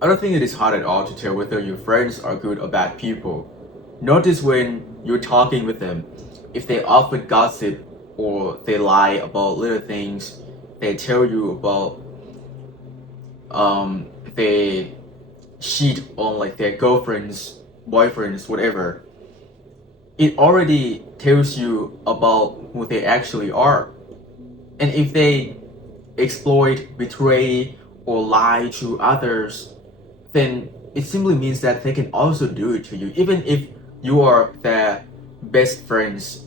I don't think it is hard at all to tell whether your friends are good or bad people. Notice when you're talking with them. If they often gossip or they lie about little things, they tell you about they cheat on like their girlfriends, boyfriends, whatever. It already tells you about who they actually are. And if they exploit, betray, or lie to others, then it simply means that they can also do it to you, even if you are their best friends.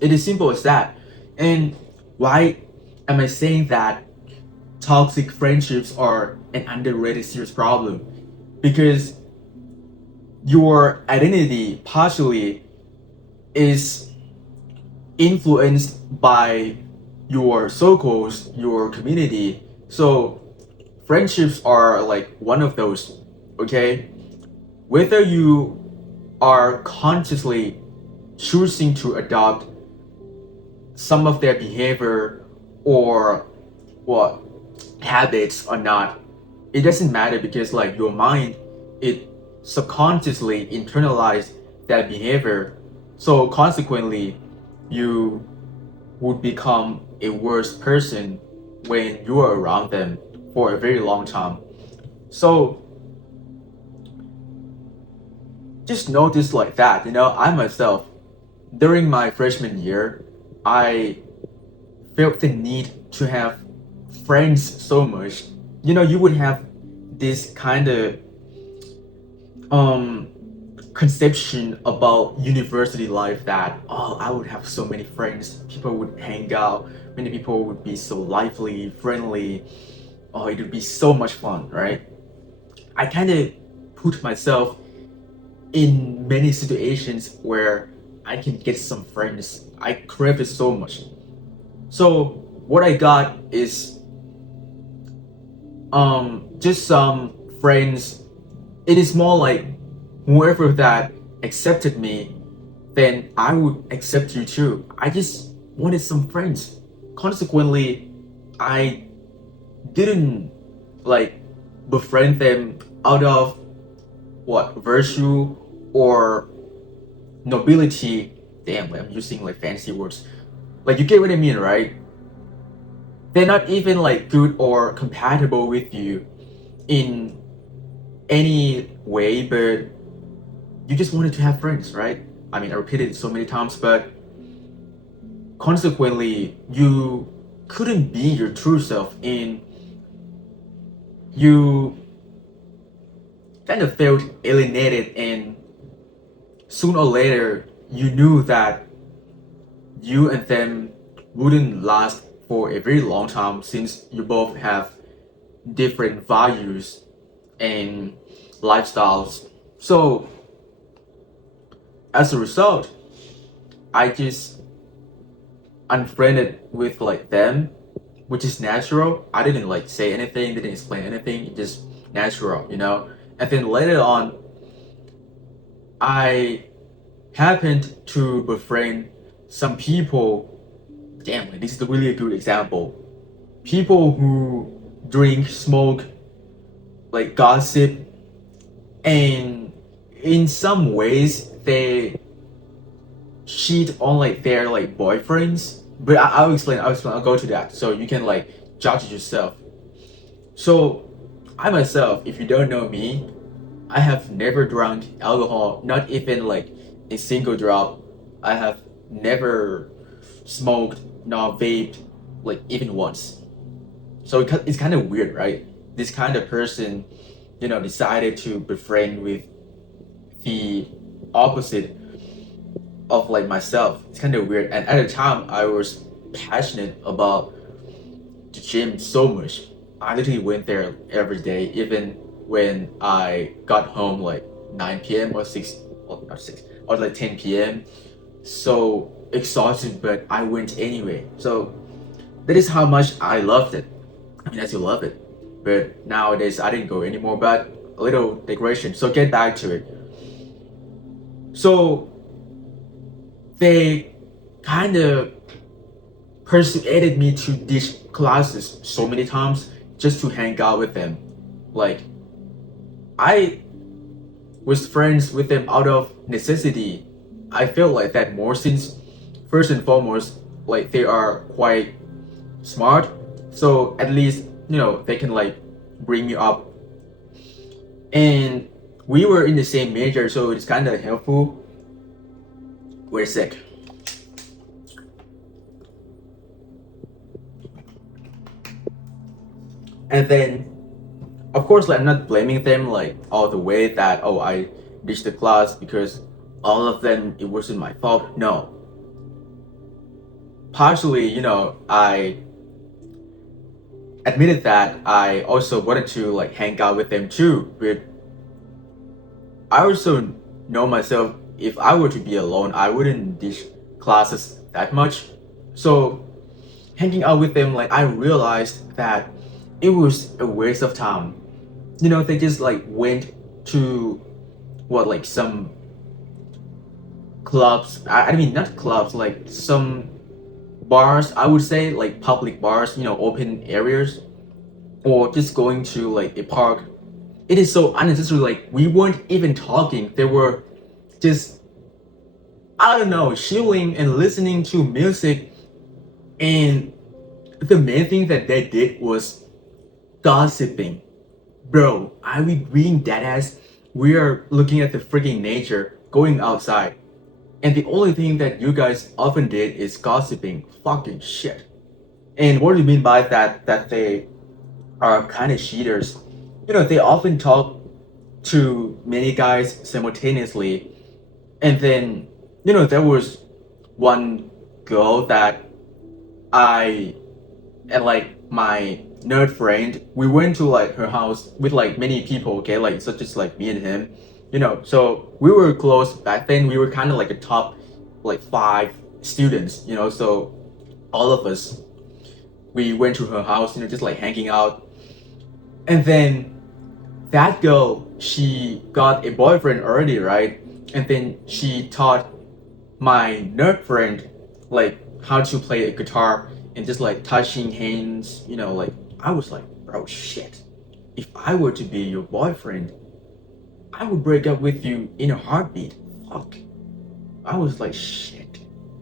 It is simple as that. And why am I saying that toxic friendships are an underrated serious problem? Because your identity partially is influenced by your circles, your community. So friendships are like one of those, okay? Whether you are consciously choosing to adopt some of their behavior or what habits or not, it doesn't matter because like your mind, it subconsciously internalized that behavior. So consequently, you would become a worse person when you are around them for a very long time. So just notice like that, I myself, during my freshman year, I felt the need to have friends so much. You would have this kind of um conception about university life that, oh, I would have so many friends, people would hang out, many people would be so lively, friendly, oh, it would be so much fun, right? I kind of put myself in many situations where I can get some friends. I crave it so much. So what I got is just some friends. It is more like whoever that accepted me, then I would accept you too. I just wanted some friends. Consequently, I didn't like befriend them out of what virtue or nobility. Damn, like, I'm using like fancy words. Like, you get what I mean, right? They're not even like good or compatible with you in any way, but you just wanted to have friends, right? I mean, I repeated it so many times, but consequently, you couldn't be your true self, and you kind of felt alienated, and sooner or later, you knew that you and them wouldn't last for a very long time since you both have different values and lifestyles. So, as a result, I just unfriended with like them, which is natural. I didn't like say anything, didn't explain anything, it's just natural. And then later on, I happened to befriend some people. Damn, like, this is really a good example. People who drink, smoke, like gossip, and in some ways they cheat on like their like boyfriends. But I'll explain. I'll go to that so you can like judge it yourself. So I myself, if you don't know me, I have never drunk alcohol, not even like a single drop. I have never smoked nor vaped like even once. So it's kind of weird, right? This kind of person, decided to befriend with the opposite of like myself. It's kind of weird. And at the time, I was passionate about the gym so much. I literally went there every day, even when I got home like 9 p.m. or 6, or not 6, or like 10 p.m. So exhausted, but I went anyway. So that is how much I loved it. I mean, I still love it. But nowadays, I didn't go anymore. But a little digression. So get back to it. So they kind of persuaded me to ditch classes so many times just to hang out with them. Like, I was friends with them out of necessity. I feel like that more since first and foremost, like they are quite smart. So at least, they can like bring me up. And we were in the same major, so it's kind of helpful. We're sick. And then, of course, like I'm not blaming them like all the way that, oh, I ditched the class because all of them, it wasn't my fault. No. Partially, I admitted that I also wanted to like hang out with them too, but I also know myself, if I were to be alone, I wouldn't ditch classes that much. So hanging out with them, like I realized that it was a waste of time. They just like went to what, like some clubs. I mean, not clubs, like some bars, I would say, like public bars, open areas, or just going to like a park. It is so unnecessary. Like we weren't even talking. They were just, I don't know, chilling and listening to music. And the main thing that they did was gossiping. Bro, I be being dead ass. We are looking at the freaking nature, going outside. And the only thing that you guys often did is gossiping. Fucking shit. And what do you mean by that? That they are kind of cheaters. They often talk to many guys simultaneously. And then, there was one girl that I and like my nerd friend, we went to like her house with like many people, okay, like such as like me and him, so we were close back then. We were kind of like a top like 5 students, so all of us, we went to her house, just like hanging out. And then that girl, she got a boyfriend already, right? And then she taught my nerd friend like how to play a guitar and just like touching hands, like I was like, bro, shit. If I were to be your boyfriend, I would break up with you in a heartbeat. Fuck. I was like, shit.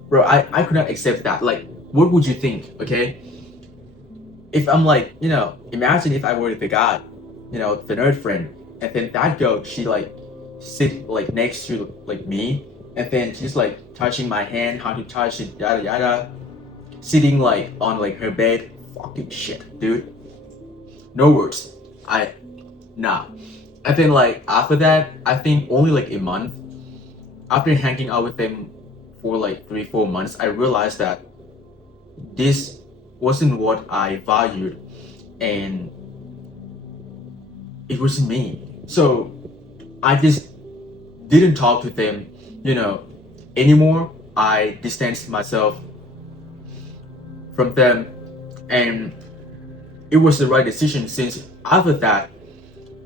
Bro, I could not accept that. Like, what would you think, okay? If I'm like, imagine if I were the guy, the nerd friend, and then that girl, she like sit like next to like me, and then she's like touching my hand, how to touch it, yada yada, sitting like on like her bed. Fucking shit, dude. No words. Nah. And then like after that, I think only like a month after hanging out with them for like 3-4 months, I realized that this wasn't what I valued, and it wasn't me. So I just didn't talk to them, anymore. I distanced myself from them, and it was the right decision since after that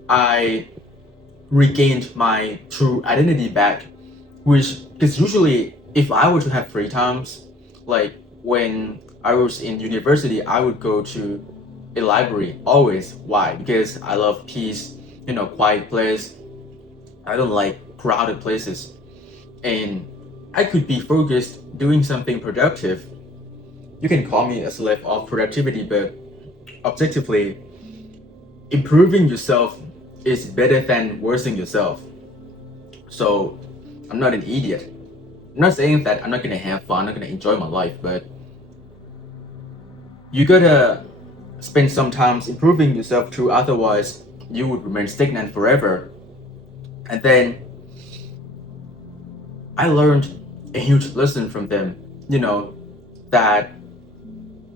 I regained my true identity back. Which, because usually if I were to have free times, like when I was in university, I would go to a library always. Why? Because I love peace, quiet place. I don't like crowded places, and I could be focused doing something productive. You can call me a slave of productivity, but objectively, improving yourself is better than worsening yourself. So I'm not an idiot. I'm not saying that I'm not gonna have fun, I'm not gonna enjoy my life, but you gotta spend some time improving yourself too, otherwise you would remain stagnant forever. And then I learned a huge lesson from them, that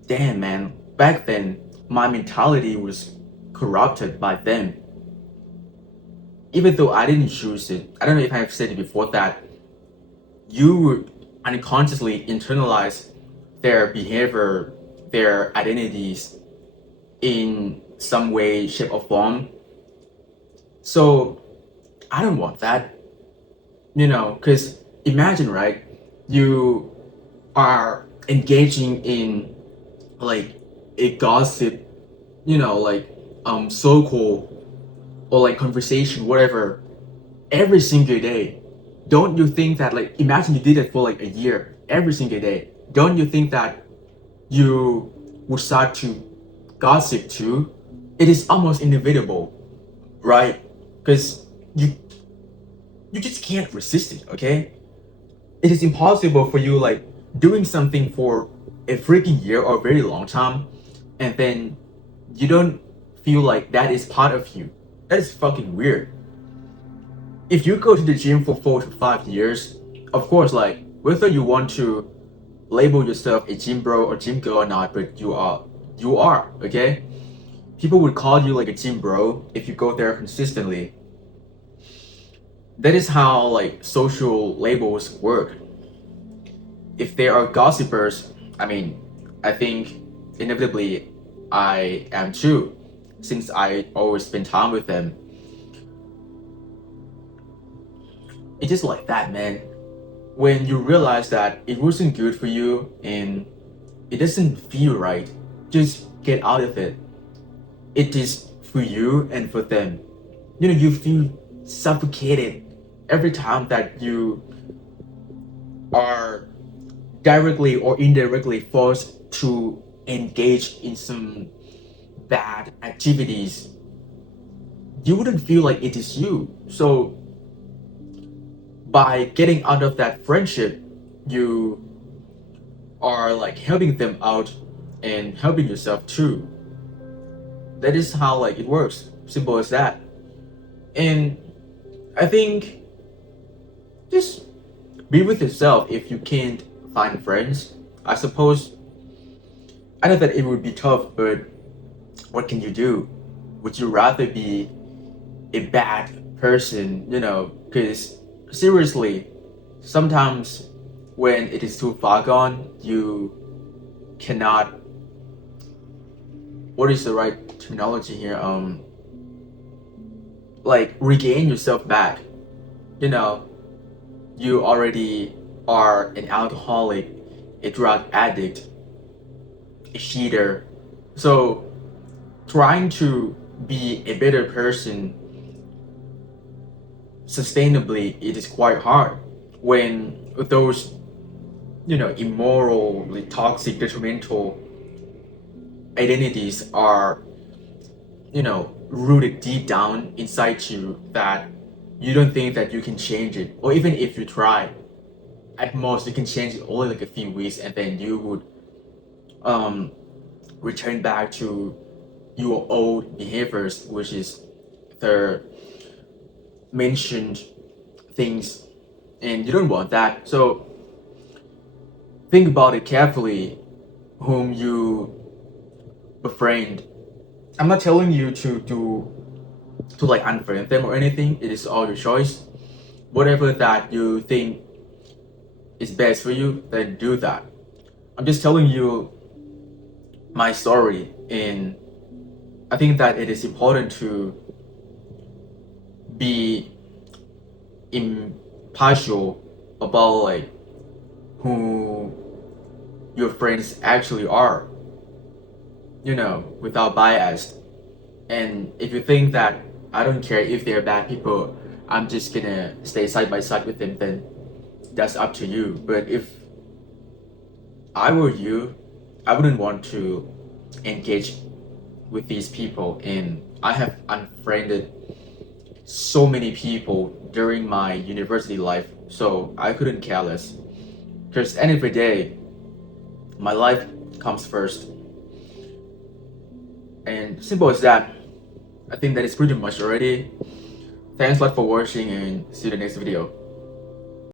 damn man, back then my mentality was corrupted by them. Even though I didn't choose it, I don't know if I've said it before that you would unconsciously internalize their behavior, their identities in some way, shape, or form. So I don't want that, because imagine, right? You are engaging in like a gossip, like so-called or like conversation, whatever, every single day, don't you think that, like, imagine you did it for like a year, every single day, don't you think that you would start to gossip too? It is almost inevitable, right? Because you just can't resist it, okay? It is impossible for you, like, doing something for a freaking year or a very long time, and then you don't feel like that is part of you. That is fucking weird. If you go to the gym for 4 to 5 years, of course, like, whether you want to label yourself a gym bro or gym girl or not, but you are, okay? People would call you like a gym bro if you go there consistently. That is how, like, social labels work. If there are gossipers, I mean, I think inevitably I am too, since I always spend time with them. It's just like that, man. When you realize that it wasn't good for you and it doesn't feel right, just get out of it. It is for you and for them. You know, you feel suffocated every time that you are directly or indirectly forced to engage in some bad activities. You wouldn't feel like it is you. So by getting out of that friendship, you are like helping them out and helping yourself too. That is how, like, it works. Simple as that. And I think just be with yourself. If you can't find friends, I suppose, I know that it would be tough, but what can you do? Would you rather be a bad person, you know? Because seriously, sometimes when it is too far gone, you cannot, what is the right terminology here? Like, regain yourself back. You know, you already are an alcoholic, a drug addict, a cheater. So trying to be a better person sustainably, it is quite hard when those, you know, immoral, like, toxic, detrimental identities are, you know, rooted deep down inside you, that you don't think that you can change it. Or even if you try, at most you can change it only like a few weeks, and then you would return back to your old behaviors, which is the mentioned things, and you don't want that. So think about it carefully, whom you befriend. I'm not telling you to like unfriend them or anything. It is all your choice. Whatever that you think is best for you, then do that. I'm just telling you my story, and I think that it is important to be impartial about, like, who your friends actually are, you know, without bias. And if you think that I don't care if they're bad people, I'm just gonna stay side by side with them, then that's up to you. But if I were you, I wouldn't want to engage with these people. And I have unfriended so many people during my university life, so I couldn't care less. Because end of the day, my life comes first. And simple as that. I think that is pretty much already. Thanks a lot for watching, and see you in the next video.